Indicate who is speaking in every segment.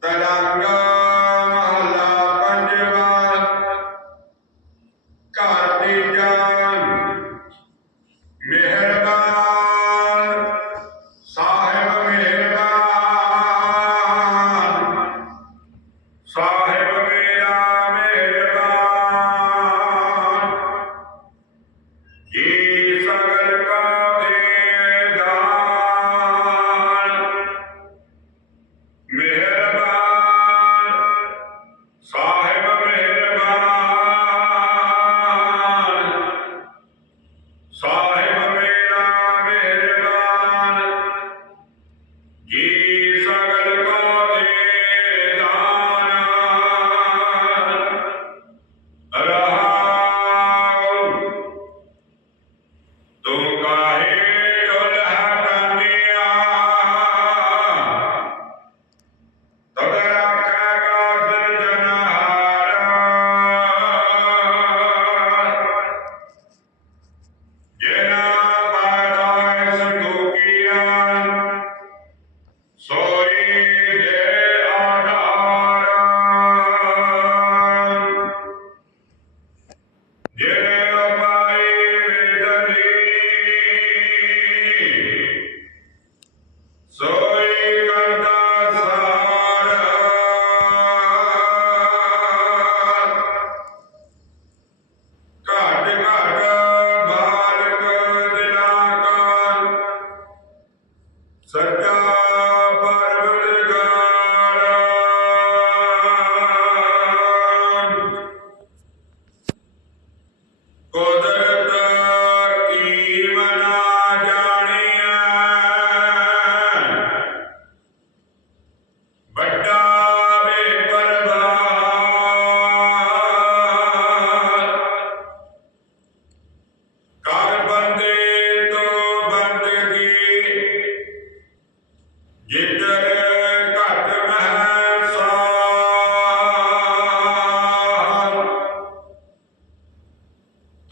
Speaker 1: Tadanga.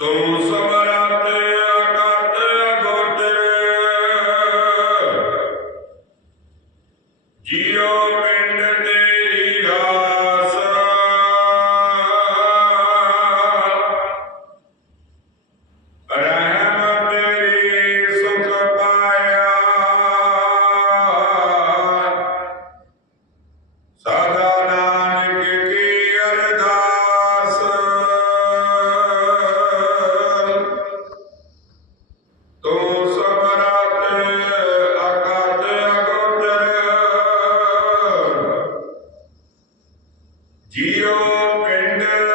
Speaker 1: तुम summer Geo Pender.